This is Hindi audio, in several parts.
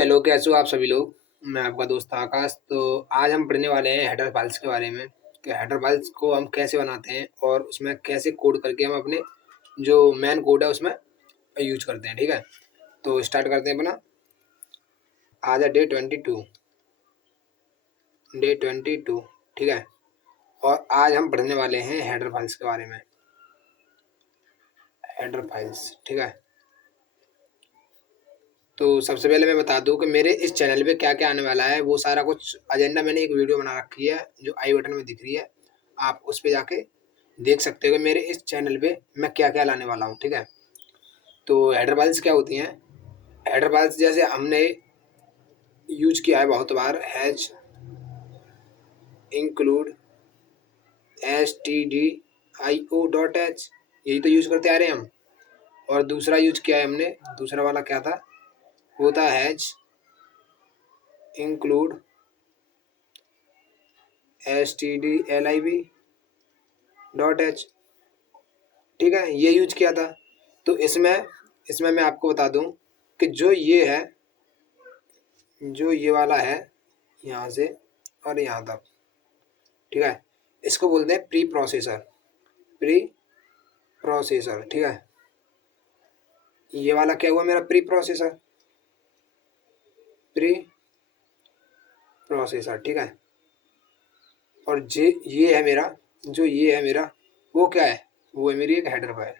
हेलो, कैसे हो आप सभी लोग। मैं आपका दोस्त आकाश। तो आज हम पढ़ने वाले हैं हेडर फाइल्स के बारे में कि हेडर फाइल्स को हम कैसे बनाते हैं और उसमें कैसे कोड करके हम अपने जो मेन कोड है उसमें यूज करते हैं। ठीक है, तो स्टार्ट करते हैं अपना। आज है डे 22। ठीक है, और आज हम पढ़ने वाले हैं हेडर फाइल्स के बारे में। हेडर फाइल्स, ठीक है। तो सबसे पहले मैं बता दूं कि मेरे इस चैनल पे क्या क्या आने वाला है, वो सारा कुछ एजेंडा मैंने एक वीडियो बना रखी है जो आई बटन में दिख रही है। आप उस पे जाके देख सकते हो कि मेरे इस चैनल पे मैं क्या क्या लाने वाला हूँ। ठीक है, तो हेडर फाइल्स क्या होती हैं। हेडर फाइल्स जैसे हमने यूज किया है बहुत बार, हैज इंक्लूड stdio.h, यही तो यूज करते आ रहे हैं हम। और दूसरा यूज किया है हमने, दूसरा वाला क्या था, वो था हैज इंक्लूड stdlib.h। ठीक है, ये यूज किया था। तो इसमें इसमें मैं आपको बता दूं कि जो ये है, जो ये वाला है, यहाँ से और यहाँ तक, ठीक है, इसको बोलते हैं प्री प्रोसेसर। प्री प्रोसेसर, ठीक है। ये वाला क्या हुआ मेरा, प्री प्रोसेसर। प्री प्रोसेसर, ठीक है। और ये है मेरा, जो ये है मेरा, वो क्या है, वो है मेरी एक हेडर फाइल।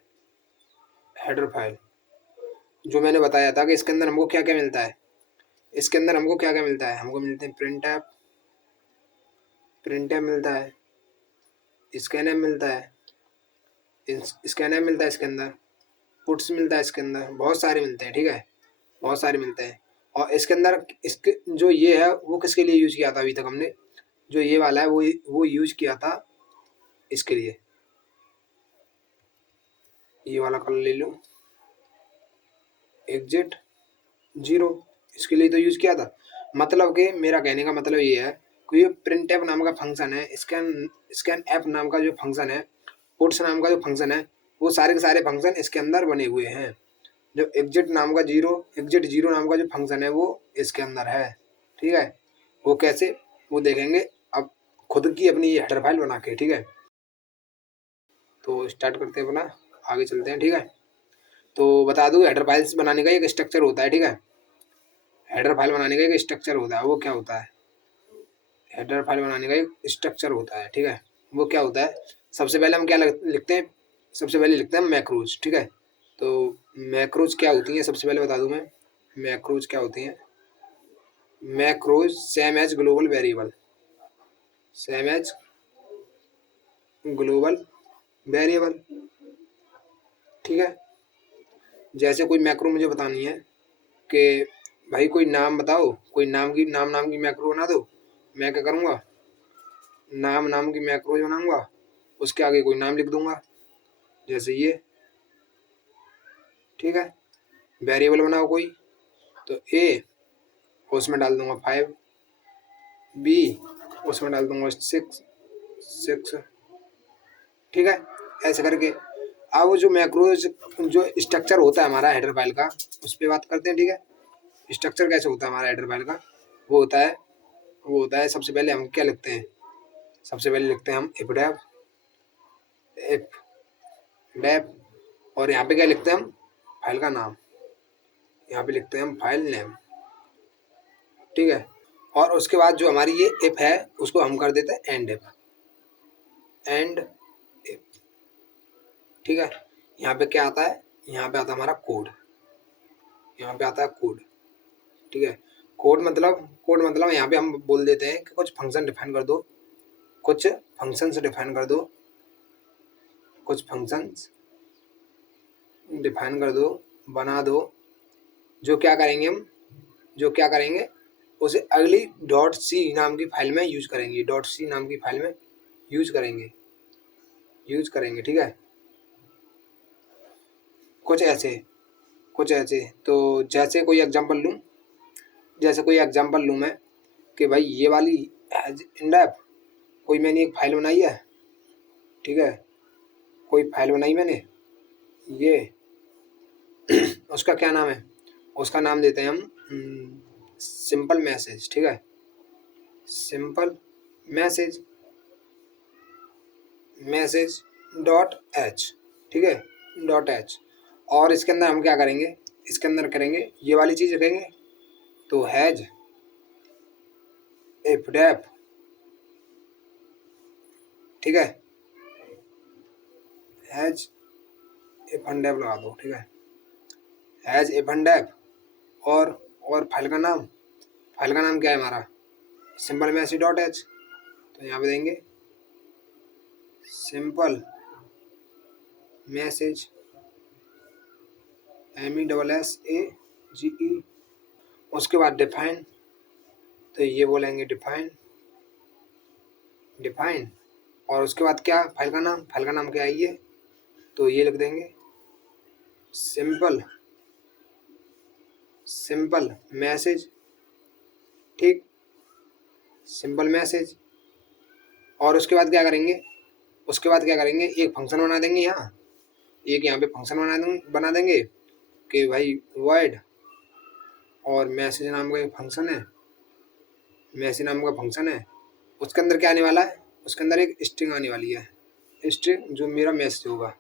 हेडर फाइल जो मैंने बताया था कि इसके अंदर हमको क्या क्या मिलता है। इसके अंदर हमको क्या क्या मिलता है, हमको मिलते हैं प्रिंट ऐप मिलता है, स्कैन ऐप मिलता है, स्कैन ऐप मिलता है इसके अंदर, पुट्स मिलता है इसके अंदर, बहुत सारे मिलते हैं। ठीक है, बहुत सारे मिलते हैं। और इसके अंदर इसके जो ये है वो किसके लिए यूज किया था अभी तक हमने, जो ये वाला है वो यूज किया था इसके लिए। ये वाला कलर ले लो, एग्जिट 0, इसके लिए तो यूज किया था। मतलब कि मेरा कहने का मतलब ये है कि ये प्रिंट ऐप नाम का फंक्शन है, स्कैन ऐप नाम का जो फंक्शन है, पुट्स नाम का जो फंक्शन है, वो सारे के सारे फंक्शन इसके अंदर बने हुए हैं। जो एग्जिट जीरो नाम का जो फंक्शन है वो इसके अंदर है। ठीक है, वो कैसे, वो देखेंगे अब खुद की अपनी ये हेडर फाइल बना के। ठीक है, तो स्टार्ट करते हैं अपना, आगे चलते हैं। ठीक है, तो बता दूं हेडर फाइल्स बनाने का एक स्ट्रक्चर होता है। ठीक है, हेडर फाइल बनाने का एक स्ट्रक्चर होता है, वो क्या होता है, हेडर फाइल बनाने का एक स्ट्रक्चर होता है। ठीक है, वो क्या होता है, सबसे पहले हम क्या लिखते हैं, सबसे पहले लिखते हैं मैक्रोज। ठीक है, तो मैक्रोज क्या होती है सबसे पहले बता दूं मैं। मैक्रोज क्या होती हैं, macros same as global variable, same as global variable. ठीक है, जैसे कोई मैक्रो मुझे बतानी है कि भाई कोई नाम बताओ, कोई नाम की मैक्रो बना दो, मैं क्या करूँगा, नाम की मैक्रो बनाऊंगा, उसके आगे कोई नाम लिख दूंगा जैसे ये। ठीक है, वेरिएबल बनाओ कोई, तो ए उसमें डाल दूंगा 5, बी उसमें डाल दूंगा 6। ठीक है, ऐसे करके। अब वो जो मैक्रोज जो स्ट्रक्चर होता है हमारा हेडर फाइल का, उस पर बात करते हैं। ठीक है, स्ट्रक्चर कैसे होता है हमारा हेडर फाइल का, वो होता है सबसे पहले हम क्या लिखते हैं, सबसे पहले लिखते हैं हम इफ डेप, और यहाँ पे क्या लिखते हैं हम, फाइल का नाम, यहाँ पे लिखते हैं हम फाइल नेम। ठीक है, और उसके बाद जो हमारी ये इफ है उसको हम कर देते हैं एंड इफ। ठीक है, यहाँ पे क्या आता है, यहाँ पे आता है हमारा कोड, यहाँ पे आता है कोड। ठीक है, कोड मतलब यहाँ पे हम बोल देते हैं कि कुछ फंक्शन डिफाइन कर दो, कुछ फंक्शंस डिफाइन कर दो, कुछ फंक्शंस डिफाइन कर दो, बना दो, जो क्या करेंगे हम, जो क्या करेंगे उसे अगली .c नाम की फाइल में यूज करेंगे, .c नाम की फाइल में यूज करेंगे। ठीक है, कुछ ऐसे। तो जैसे कोई एग्जांपल लूँ मैं कि भाई ये वाली इंडेप कोई मैंने एक फाइल बनाई है। ठीक है, कोई फाइल बनाई मैंने, ये उसका क्या नाम है, उसका नाम देते हैं हम सिंपल मैसेज, ठीक है, simple message, message dot h, ठीक है, डॉट एच। और इसके अंदर हम क्या करेंगे, इसके अंदर करेंगे ये वाली चीज रखेंगे, तो हैज इफ डेफ, ठीक है, हैज इफ एंड डेफ लगा दो, ठीक है, हैज इफ एंड डेफ। और फाइल का नाम, फाइल का नाम क्या है हमारा, सिंपल मैसेज डॉट एच। तो यहाँ पे देंगे सिंपल मैसेज MESSAGE। उसके बाद डिफाइन, तो ये बोलेंगे डिफाइन, डिफाइन। और उसके बाद क्या, फाइल का नाम, फाइल का नाम क्या है ये, तो ये लिख देंगे सिंपल, सिंपल मैसेज, ठीक, सिंपल मैसेज। और उसके बाद क्या करेंगे, उसके बाद क्या करेंगे, एक फंक्शन बना देंगे यहाँ, एक यहाँ पे फंक्शन बना देंगे कि भाई void, और मैसेज नाम का एक फंक्शन है, मैसेज नाम का फंक्शन है, उसके अंदर क्या आने वाला है, उसके अंदर एक स्ट्रिंग आने वाली है, स्ट्रिंग जो मेरा मैसेज होगा,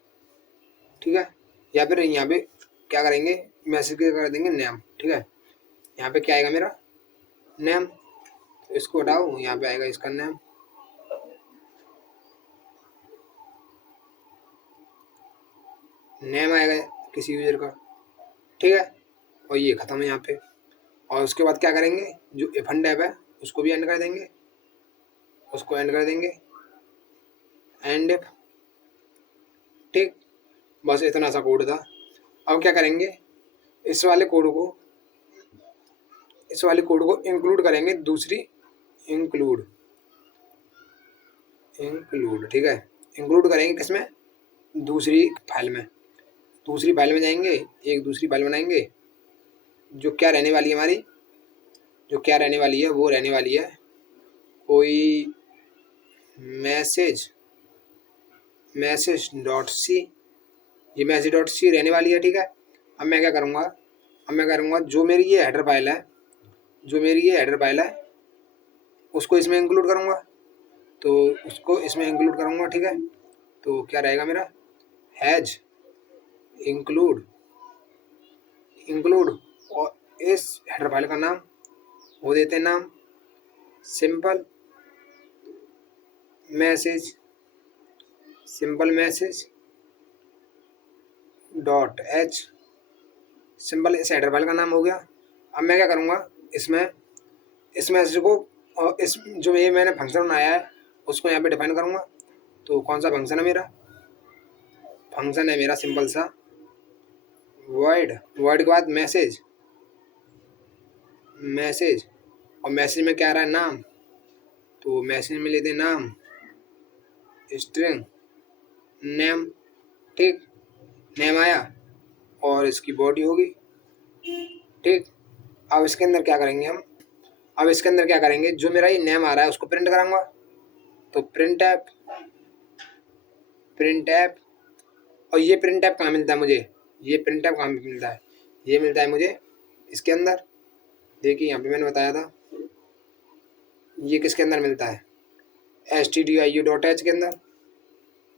ठीक है। या फिर यहाँ पे क्या करेंगे, मैसेज के कर देंगे नेम, ठीक है, यहाँ पे क्या आएगा मेरा नेम, तो इसको हटाओ, यहाँ पे आएगा इसका नेम, नेम आएगा किसी यूजर का, ठीक है। और ये खत्म है यहाँ पे। और उसके बाद क्या करेंगे, जो इफ एंड डेफ है उसको भी एंड कर देंगे, उसको एंड कर देंगे, एंड इफ, ठीक। बस इतना सा कोड था। अब क्या करेंगे, इस वाले कोड को, इस वाले कोड को इंक्लूड करेंगे दूसरी, इंक्लूड, इंक्लूड, ठीक है, इंक्लूड करेंगे किसमें, दूसरी फाइल में, दूसरी फाइल में जाएंगे, एक दूसरी फाइल बनाएंगे जो क्या रहने वाली है हमारी, जो क्या रहने वाली है वो रहने वाली है कोई मैसेज, मैसेज डॉट सी, ये मैसेज डॉट सी रहने वाली है, ठीक है। अब मैं क्या करूँगा, अब मैं करूँगा जो मेरी ये हेडर फाइल है, जो मेरी ये हेडर फाइल है उसको इसमें इंक्लूड करूँगा, तो उसको इसमें इंक्लूड करूँगा, ठीक है। तो क्या रहेगा मेरा, हैज इंक्लूड, इंक्लूड, और इस हेडर फाइल का नाम वो देते हैं नाम simple message, simple message dot H, simple इस हेडर फाइल का नाम हो गया। अब मैं क्या करूँगा, इसमें इस मैसेज को, इस जो ये मैंने फंक्शन बनाया है उसको यहाँ पे डिफाइन करूँगा। तो कौन सा फंक्शन है मेरा, फंक्शन है मेरा सिंपल सा void, void के बाद मैसेज, मैसेज, और मैसेज में क्या आ रहा है नाम, तो मैसेज में लेते नाम, स्ट्रिंग नेम, ठीक, नेम आया और इसकी बॉडी होगी, ठीक। अब इसके अंदर क्या करेंगे हम, अब इसके अंदर क्या करेंगे, जो मेरा ये नेम आ रहा है उसको प्रिंट कराऊंगा, तो प्रिंट ऐप, प्रिंट ऐप। और ये प्रिंट ऐप कहाँ मिलता है मुझे, ये प्रिंट ऐप कहाँ मिलता है, ये मिलता है मुझे इसके अंदर, देखिए यहाँ पे मैंने बताया था, ये किसके अंदर मिलता है, stdio.h के अंदर।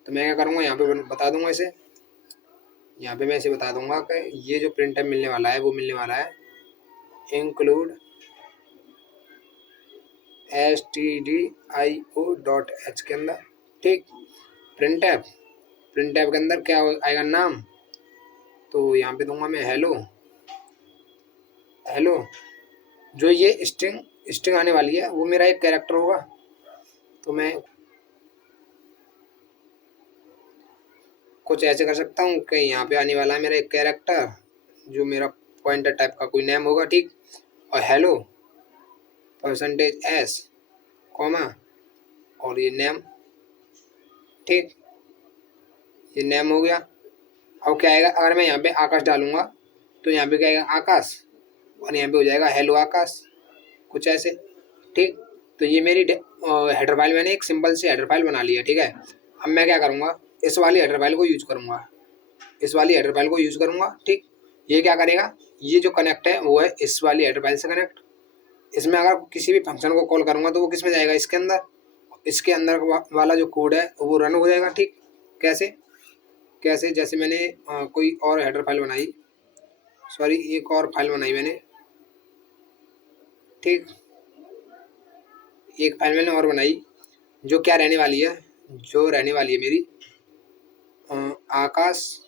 तो मैं क्या करूँगा, यहाँ पे बता दूंगा इसे, यहाँ पे मैं इसे बता दूंगा कि ये जो प्रिंट ऐप मिलने वाला है वो मिलने वाला है इंक्लूड stdio.h के अंदर, ठीक। प्रिंट ऐप, प्रिंट ऐप के अंदर क्या आएगा नाम, तो यहाँ पे दूंगा मैं हेलो, हेलो। जो ये स्ट्रिंग, स्ट्रिंग आने वाली है वो मेरा एक कैरेक्टर होगा, तो मैं कुछ ऐसे कर सकता हूँ कि यहाँ पे आने वाला है मेरा एक कैरेक्टर जो मेरा पॉइंटर टाइप का कोई नेम होगा, ठीक। और हेलो %s कॉमा और ये नेम, ठीक, ये नेम हो गया। अब क्या आएगा, अगर मैं यहाँ पे आकाश डालूंगा तो यहाँ पे क्या आएगा आकाश, और यहाँ पे हो जाएगा हेलो आकाश, कुछ ऐसे, ठीक। तो ये मेरी हेडर फाइल, मैंने एक सिंपल सी हेडर फाइल बना ली है, ठीक है। अब मैं क्या करूँगा, इस वाली हेडर फाइल को यूज करूँगा, इस वाली हेडर फाइल को यूज करूँगा, ठीक। ये क्या करेगा, ये जो कनेक्ट है वो है इस वाली हेडर फाइल से कनेक्ट, इसमें अगर किसी भी फंक्शन को कॉल करूँगा तो वो किस में जाएगा, इसके अंदर। इसके अंदर वाला जो कोड है वो रन हो जाएगा। ठीक, कैसे कैसे, जैसे मैंने कोई और हेडर फाइल बनाई, सॉरी एक और फाइल बनाई मैंने। ठीक, एक फाइल मैंने और बनाई जो क्या रहने वाली है, जो रहने वाली है मेरी आकाश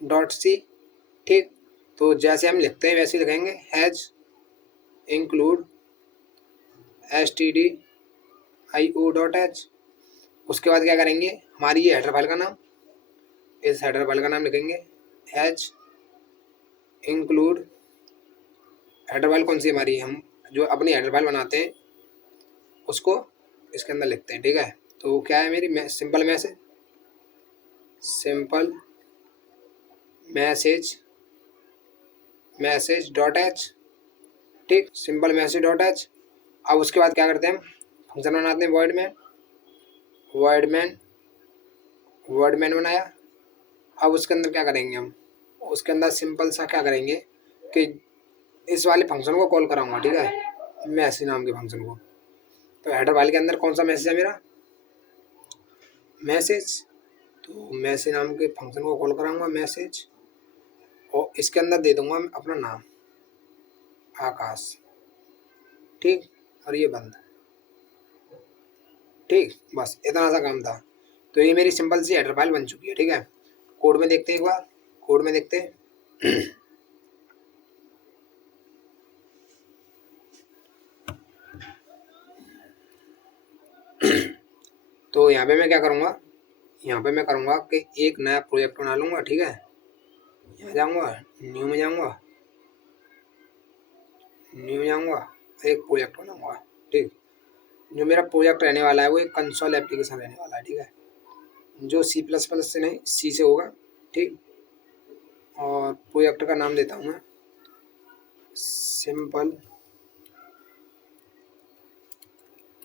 डॉट सी। ठीक, तो जैसे हम लिखते हैं वैसे लिखेंगे, हैज इंक्लूड stdio.h। उसके बाद क्या करेंगे, हमारी ये हेडर फाइल का नाम, इस हेडर फाइल का नाम लिखेंगे हैज इंक्लूड। हेडर फाइल कौन सी हमारी, हम जो अपनी हेडर फाइल बनाते हैं उसको इसके अंदर लिखते हैं। ठीक है, तो क्या है मेरी simple message, simple message dot h. ठीक, सिंपल मैसेज डॉट एच। अब उसके बाद क्या करते हैं, हम फंक्शन बनाते हैं वर्ड मैन बनाया। अब उसके अंदर क्या करेंगे, हम उसके अंदर सिंपल सा क्या करेंगे कि इस वाले फंक्शन को कॉल कराऊंगा। ठीक है, मैसेज नाम के फंक्शन को। तो हेडर फाइल के अंदर कौन सा मैसेज है मेरा, मैसेज। तो मैसेज नाम के फंक्शन को कॉल कराऊंगा मैसेज, और इसके अंदर दे दूंगा मैं अपना नाम आकाश। ठीक, और ये बंद। ठीक, बस इतना सा काम था। तो ये मेरी सिंपल सी हेडर फाइल बन चुकी है। ठीक है, कोड में देखते हैं, एक बार कोड में देखते हैं। तो यहाँ पे मैं क्या करूँगा, यहाँ पे मैं करूँगा कि एक नया प्रोजेक्ट बना लूँगा। ठीक है, यहाँ जाऊँगा, न्यू में जाऊँगा, एक प्रोजेक्ट बनाऊँगा। ठीक, जो मेरा प्रोजेक्ट रहने वाला है वो एक कंसोल एप्लीकेशन रहने वाला है। ठीक है, जो C++ से नहीं, सी से होगा। ठीक, और प्रोजेक्ट का नाम देता हूँ मैं सिंपल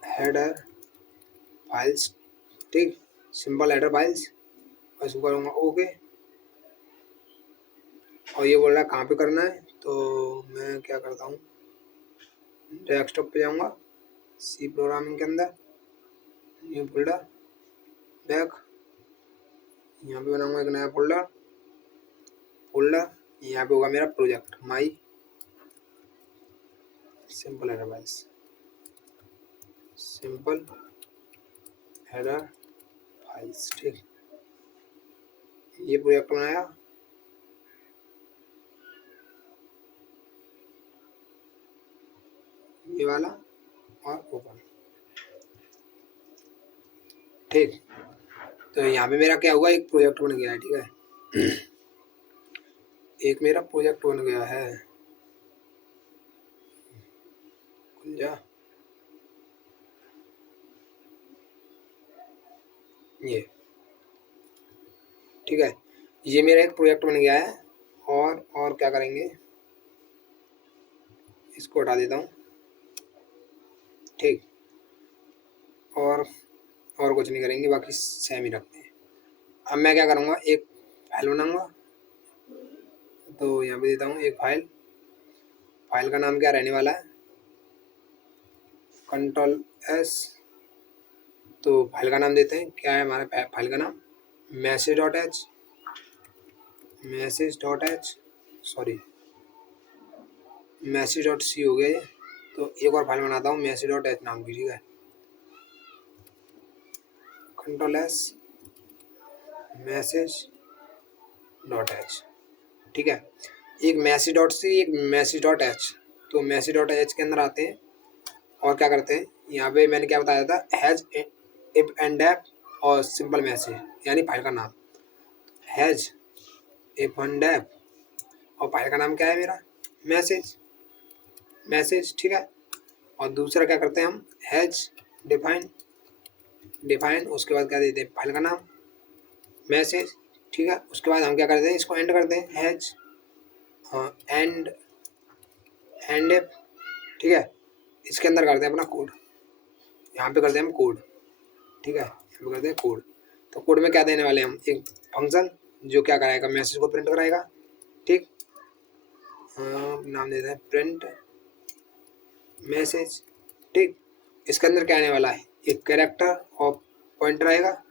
हेडर फाइल्स। ठीक, सिंपल हेडर फाइल्स, और इसको करूँगा ओके। और ये बोल रहा है कहाँ पे करना है, तो मैं क्या करता हूँ, डेस्कटॉप पे जाऊँगा, सी प्रोग्रामिंग के अंदर, न्यू फोल्डर, बैक, यहाँ पे बनाऊँगा एक नया फोल्डर, यहाँ पे होगा मेरा project my simple header files, simple header files. ठीक, ये प्रोजेक्ट बनाया, ये वाला, और ओपन। ठीक, तो यहाँ पे मेरा क्या हुआ, एक प्रोजेक्ट बन गया है। ठीक है, एक मेरा प्रोजेक्ट बन गया है। खुल जा, ये ठीक है, ये मेरा एक प्रोजेक्ट बन गया है। और क्या करेंगे, इसको हटा देता हूँ। ठीक, और कुछ नहीं करेंगे, बाकी सेम ही रखते हैं। अब मैं क्या करूँगा, एक फाइल बनाऊँगा। तो यहाँ पे देता हूँ एक फाइल का नाम क्या रहने वाला है, Ctrl+S। तो फाइल का नाम देते हैं, क्या है हमारा फाइल का नाम, मैसेज.h, सॉरी मैसेज.c हो गया ये। तो एक और फाइल बनाता हूँ मैसेज.h नाम की। ठीक है, Ctrl+S मैसेज.h। ठीक है, एक मैसेज.c, एक मैसेज.h। तो मैसेज.h के अंदर आते हैं और क्या करते हैं, यहाँ पे मैंने क्या बताया था, हैज इफ एंड एप और सिंपल मैसेज, यानी फाइल का नाम हैज इफ एंड एप, और फाइल का नाम क्या है मेरा, मैसेज। ठीक है, और दूसरा क्या करते हैं हम, हैज डिफाइन, उसके बाद क्या देते हैं, फाइल का नाम मैसेज। ठीक है, उसके बाद हम क्या करते हैं, इसको एंड करते हैं, हैज एंड एप। ठीक है, इसके अंदर करते हैं अपना कोड, यहाँ पे करते हैं हम कोड। ठीक है, यहाँ पे करते हैं कोड। तो कोड में क्या देने वाले हैं हम, एक फंक्शन जो क्या कराएगा, मैसेज को प्रिंट कराएगा। ठीक, नाम देते हैं प्रिंट मैसेज, ठीक। इसके अंदर क्या आने वाला है, एक कैरेक्टर और पॉइंटर आएगा,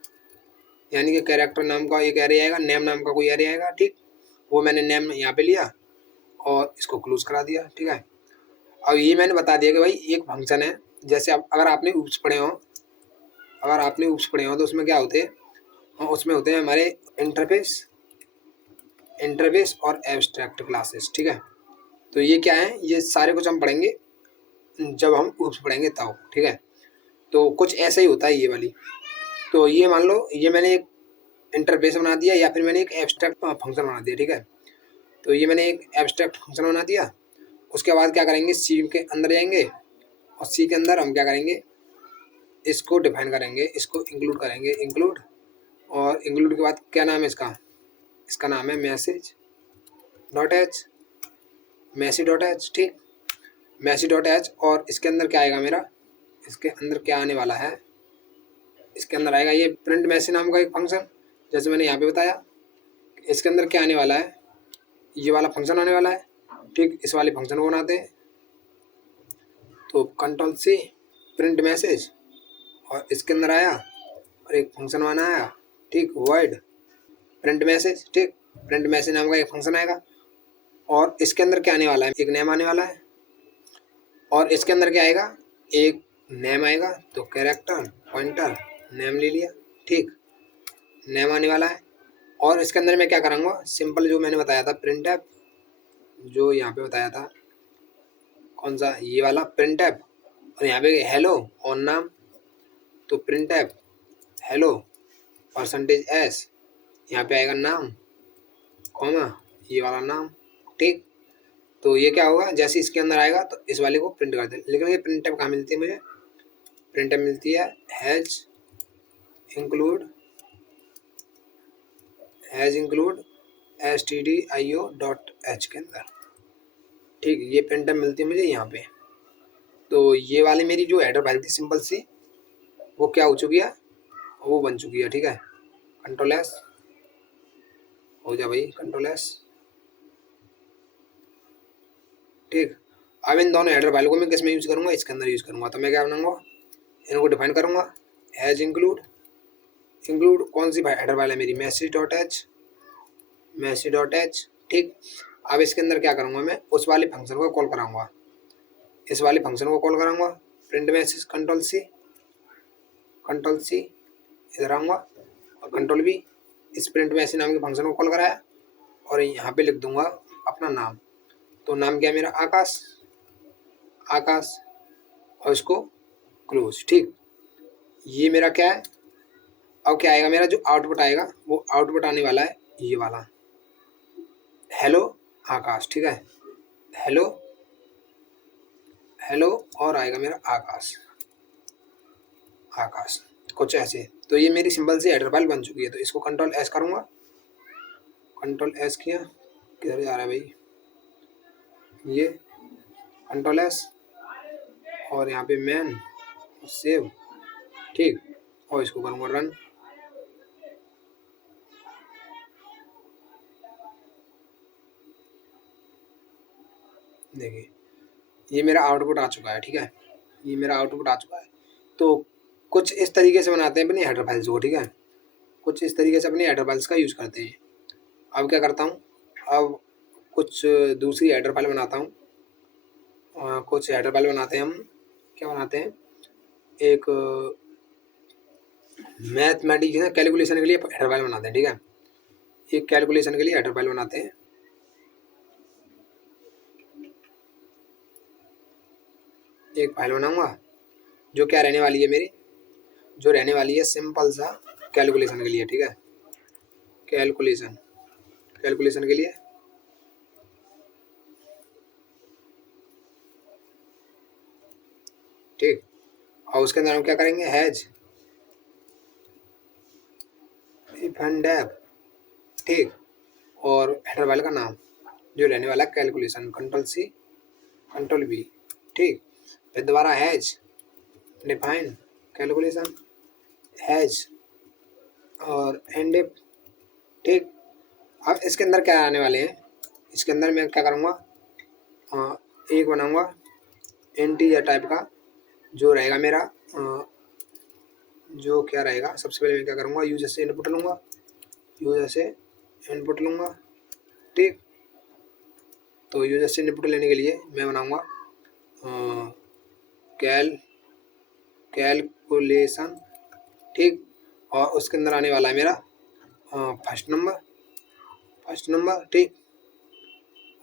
यानी कि कैरेक्टर नाम का एक एरे आएगा, नेम नाम का कोई एरे आएगा, ठीक। वो मैंने नेम यहाँ पे लिया और इसको क्लोज करा दिया, ठीक है। अब ये मैंने बता दिया कि भाई एक फंक्शन है, जैसे अगर आपने ऊप्स पढ़े हो, तो उसमें क्या होते हैं, उसमें होते हैं हमारे इंटरफेस और एब्स्ट्रैक्ट क्लासेस, ठीक है। तो ये क्या है, ये सारे कुछ हम पढ़ेंगे जब हम ऊप्स पढ़ेंगे तब, ठीक है। तो कुछ ऐसा ही होता है ये वाली। तो ये मान लो ये मैंने एक इंटरफेस बना दिया या फिर मैंने एक एब्स्ट्रैक्ट फंक्शन बना दिया, ठीक है। तो ये मैंने एक एब्स्ट्रैक्ट फंक्शन बना दिया। उसके बाद क्या करेंगे, सी के अंदर जाएंगे और सी के अंदर हम क्या करेंगे, इसको डिफाइन करेंगे, इसको इंक्लूड करेंगे, इंक्लूड। और इंक्लूड के बाद क्या नाम है इसका, इसका नाम है message dot h, message dot h, ठीक। Message dot h. और इसके अंदर क्या आएगा मेरा, इसके अंदर क्या आने वाला है, इसके अंदर आएगा ये प्रिंट मैसेज नाम का एक फंक्शन, जैसे मैंने यहाँ पे बताया। इसके अंदर क्या आने वाला है, ये वाला फंक्शन आने वाला है, ठीक। इस वाले फंक्शन को बनाते हैं, तो कंट्रोल सी प्रिंट मैसेज, और इसके अंदर आया और एक फंक्शन बनाया, ठीक, वॉइड प्रिंट मैसेज, ठीक। प्रिंट मैसेज नाम का एक फंक्शन आएगा और इसके अंदर क्या आने वाला है, एक नेम आने वाला है। और इसके अंदर क्या आएगा, एक नेम आएगा, तो कैरेक्टर पॉइंटर नेम ले लिया, ठीक, नेम आने वाला है। और इसके अंदर मैं क्या करूँगा, सिंपल जो मैंने बताया था प्रिंट ऐप, जो यहाँ पे बताया था, कौन सा, ये वाला प्रिंट ऐप। और यहाँ पे हेलो और नाम, तो print F hello percentage S, यहाँ पे आएगा नाम कॉमा ये वाला नाम, ठीक। तो ये क्या होगा, जैसे इसके अंदर आएगा तो इस वाले को प्रिंट कर दे। लेकिन ये प्रिंट ऐप कहाँ मिलती है मुझे, प्रिंट ऐप मिलती है हैज इंक्लूड stdio.h के अंदर, ठीक। ये प्रिंट ऐप मिलती है मुझे यहाँ पे। तो ये वाली मेरी जो हेडर फाइल थी सिंपल सी, वो क्या हो चुकी है, वो बन चुकी है, ठीक है। कंट्रोल एस हो जा भाई, कंट्रोल एस, ठीक। अब इन दोनों हेडर फाइल को मैं किस में यूज करूंगा, इसके अंदर यूज करूंगा। तो मैं क्या बनाऊंगा, इनको डिफाइन करूंगा हैज इंक्लूड कौन सी हेडर फाइल है मेरी, मैसेज डॉट एच, ठीक। अब इसके अंदर क्या करूंगा, मैं उस वाले फंक्शन को कॉल कराऊंगा, इस वाले फंक्शन को कॉल कराऊंगा, प्रिंट मैसेज कंट्रोल सी इधर आऊँगा और कंट्रोल भी, इस प्रिंट मैसेज नाम के फंक्शन को कॉल कराया और यहाँ पे लिख दूंगा अपना नाम। तो नाम क्या है मेरा, आकाश, और इसको क्लोज, ठीक। ये मेरा क्या है, अब क्या आएगा मेरा, जो आउटपुट आएगा वो आउटपुट आने वाला है ये वाला हेलो आकाश, ठीक है। हेलो और आएगा मेरा आकाश कुछ ऐसे। तो ये मेरी सिंपल सी हेडर फाइल बन चुकी है। तो इसको कंट्रोल एस करूँगा, कंट्रोल एस किया, किधर जा रहा है भाई, ये कंट्रोल एस और यहाँ पे मैन सेव, ठीक। और इसको करूँगा रन, देखिए ये मेरा आउटपुट आ चुका है, ठीक है। ये मेरा आउटपुट आ चुका है। तो कुछ इस तरीके से बनाते हैं अपनी हेडर फाइल्स को, ठीक है। कुछ इस तरीके से अपनी हेडर फाइल्स का यूज़ करते हैं। अब क्या करता हूँ, अब कुछ दूसरी हेडर फाइल बनाता हूँ। कुछ हेडर फाइल बनाते हैं हम, क्या बनाते हैं, एक मैथमेटिक्स कैलकुलेशन के लिए हेडर फाइल बनाते हैं, ठीक है। एक कैलकुलेशन के लिए हेडर फाइल बनाते हैं। एक फाइल बनाऊंगा जो क्या रहने वाली है मेरी, जो रहने वाली है सिंपल सा कैलकुलेशन के लिए, ठीक है। कैलकुलेशन के लिए, ठीक। और उसके अंदर हम क्या करेंगे, हैज इफ एंड डेफ, ठीक। और हेडर फाइल का नाम जो रहने वाला है calculation, control C control B, ठीक। फिर दोबारा हैज डिफाइन कैलकुलेशन, हैज और एंड इफ, ठीक। अब इसके अंदर क्या आने वाले हैं, इसके अंदर मैं क्या करूँगा, एक बनाऊँगा इंटीजर टाइप का जो रहेगा मेरा जो क्या रहेगा, सबसे पहले मैं क्या करूँगा, यूजर से इनपुट लूँगा, यूजर से इनपुट लूँगा। ठीक, तो यूजर से इनपुट लेने के लिए मैं बनाऊँगा कैलकुलेशन। ठीक, और उसके अंदर आने वाला है मेरा फर्स्ट नंबर। ठीक,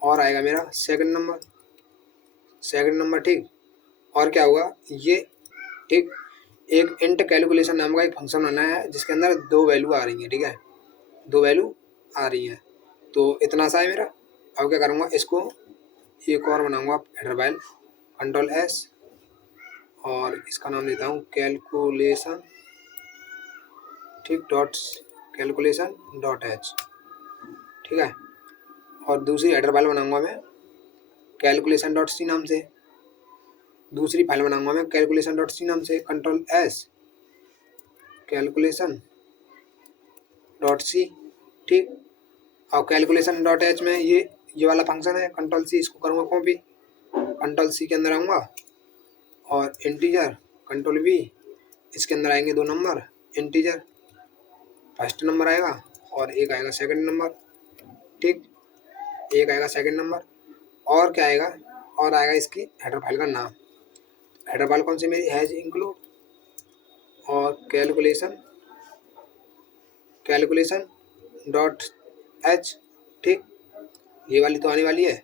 और आएगा मेरा सेकंड नंबर। ठीक, और क्या होगा ये, ठीक, एक इंट कैलकुलेशन नाम का एक फंक्शन बना है जिसके अंदर 2 वैल्यू आ रही हैं। ठीक है, 2 वैल्यू आ रही हैं, तो इतना सा है मेरा। अब क्या करूँगा, इसको एक और बनाऊँगा हेडर फाइल, कंट्रोल एस, और इसका नाम देता हूँ कैलकुलेशन। ठीक, कैलकुलेशन डॉट एच। ठीक है, और दूसरी हेडर फाइल बनाऊँगा मैं कैलकुलेशन डॉट सी नाम से, दूसरी फाइल बनाऊँगा मैं कैलकुलेशन डॉट सी नाम से, control S, calculation dot C. ठीक, और कैलकुलेशन डॉट एच में ये वाला फंक्शन है, कंट्रोल सी, इसको करूँगा कॉपी, कंट्रोल सी के अंदर आऊँगा, और इंटीजर कंट्रोल वी, इसके अंदर आएंगे 2 नंबर, इंटीजर फर्स्ट नंबर आएगा और एक आएगा सेकंड नंबर। ठीक, एक आएगा सेकंड नंबर, और क्या आएगा, और आएगा इसकी हेडर फाइल का नाम। हेडर फाइल कौन सी मेरी, हैज इंक्लूड और कैलकुलेशन डॉट एच। ठीक, ये वाली तो आने वाली है,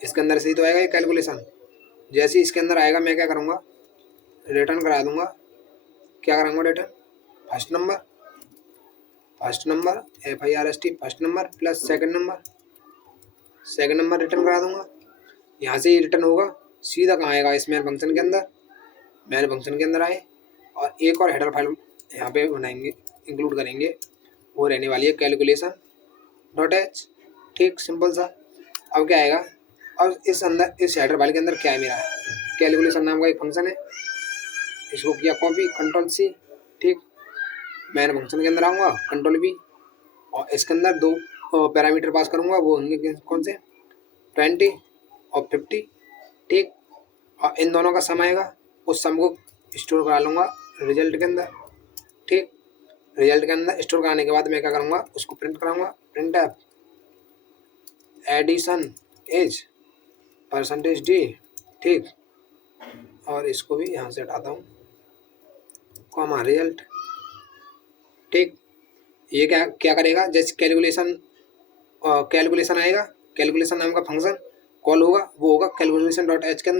इसके अंदर से ही तो आएगा ये कैलकुलेशन। जैसे ही इसके अंदर आएगा मैं क्या करूँगा, रिटर्न करा दूंगा। क्या कराऊंगा, written first number FIRST first number plus second number return करा दूंगा। यहाँ से ये रिटर्न होगा, सीधा कहाँ आएगा, इस मेन फंक्शन के अंदर आए, और एक और हेडर फाइल यहाँ पे बनाएंगे, इंक्लूड करेंगे, वो रहने वाली है कैलकुलेशन डॉट एच। ठीक, सिंपल सा। अब क्या आएगा, और इस हेडर फाइल के अंदर क्या है, मेरा कैलकुलेशन नाम का एक फंक्शन है, इसको किया कॉपी, कंट्रोल सी। ठीक, मैंने फंक्शन के अंदर आऊँगा, कंट्रोल बी, और इसके अंदर 2 पैरामीटर पास करूँगा, वो होंगे कौन से, 20 और 50। ठीक, और इन दोनों का सम आएगा, उस सम को स्टोर करा लूँगा रिजल्ट के अंदर। ठीक, रिजल्ट के अंदर स्टोर कराने के बाद मैं क्या करूँगा, उसको प्रिंट कराऊँगा, printf addition as %d। ठीक, और इसको भी यहाँ से हटाता हूँ, कॉमा रिजल्ट। ठीक, ये क्या करेगा, जैसे कैलकुलेशन आएगा, कैलकुलेशन नाम का फंक्शन कॉल होगा, वो होगा कैलकुलेशन डॉट एच के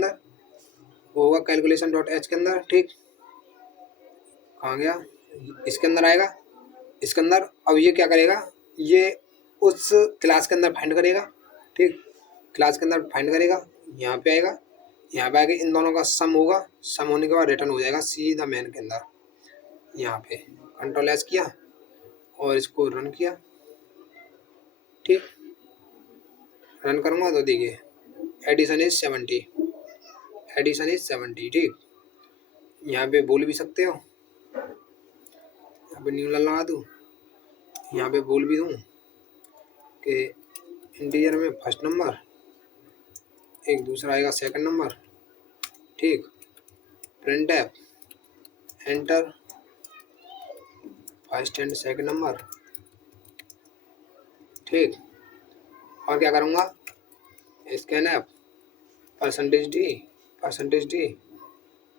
अंदर, ठीक, कहाँ गया, इसके अंदर आएगा, इसके अंदर। अब ये क्या करेगा, ये उस क्लास के अंदर फाइंड करेगा। ठीक, क्लास के अंदर फाइंड करेगा, यहाँ पे आएगा, इन दोनों का सम होगा, सम होने के बाद रिटर्न हो जाएगा सीधा मेन के अंदर। यहाँ पे कंट्रोल एस किया और इसको रन किया। ठीक, रन करूँगा तो देखिए एडिशन इज 70। ठीक, यहाँ पे बोल भी सकते हो, यहाँ पे न्यू लगा दूँ, यहाँ पे बोल भी दूँ कि इंटीजर में फर्स्ट नंबर, एक दूसरा आएगा सेकंड नंबर। ठीक, print F enter first and second number. ठीक, और क्या करूँगा, स्कैन एफ %d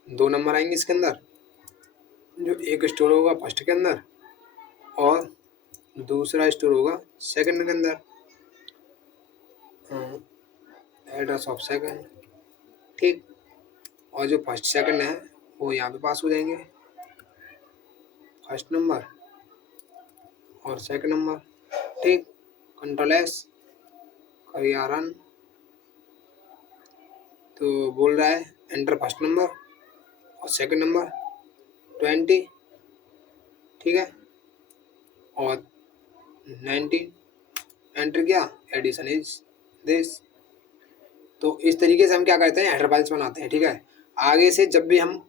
2 नंबर आएंगे इसके अंदर, जो एक स्टोर होगा फर्स्ट के अंदर और दूसरा स्टोर होगा सेकंड के अंदर, एड्रेस ऑफ सेकंड। ठीक, और जो फर्स्ट सेकंड है वो यहाँ पे पास हो जाएंगे, फर्स्ट नंबर और सेकंड नंबर। ठीक, कंट्रोल एस करिए रन, तो बोल रहा है एंटर फर्स्ट नंबर और सेकंड नंबर 20। ठीक है, और 19 एंटर किया, एडिशन इज दिस। तो इस तरीके से हम क्या करते हैं, हेडर फाइल्स बनाते हैं। ठीक है, आगे से जब भी हम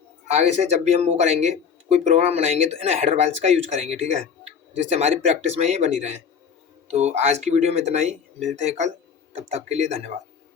वो करेंगे, कोई प्रोग्राम बनाएंगे तो इन हेडर फाइल्स का यूज करेंगे। ठीक है, जिससे हमारी प्रैक्टिस में ये बनी रहे। तो आज की वीडियो में इतना ही, मिलते हैं कल, तब तक के लिए धन्यवाद।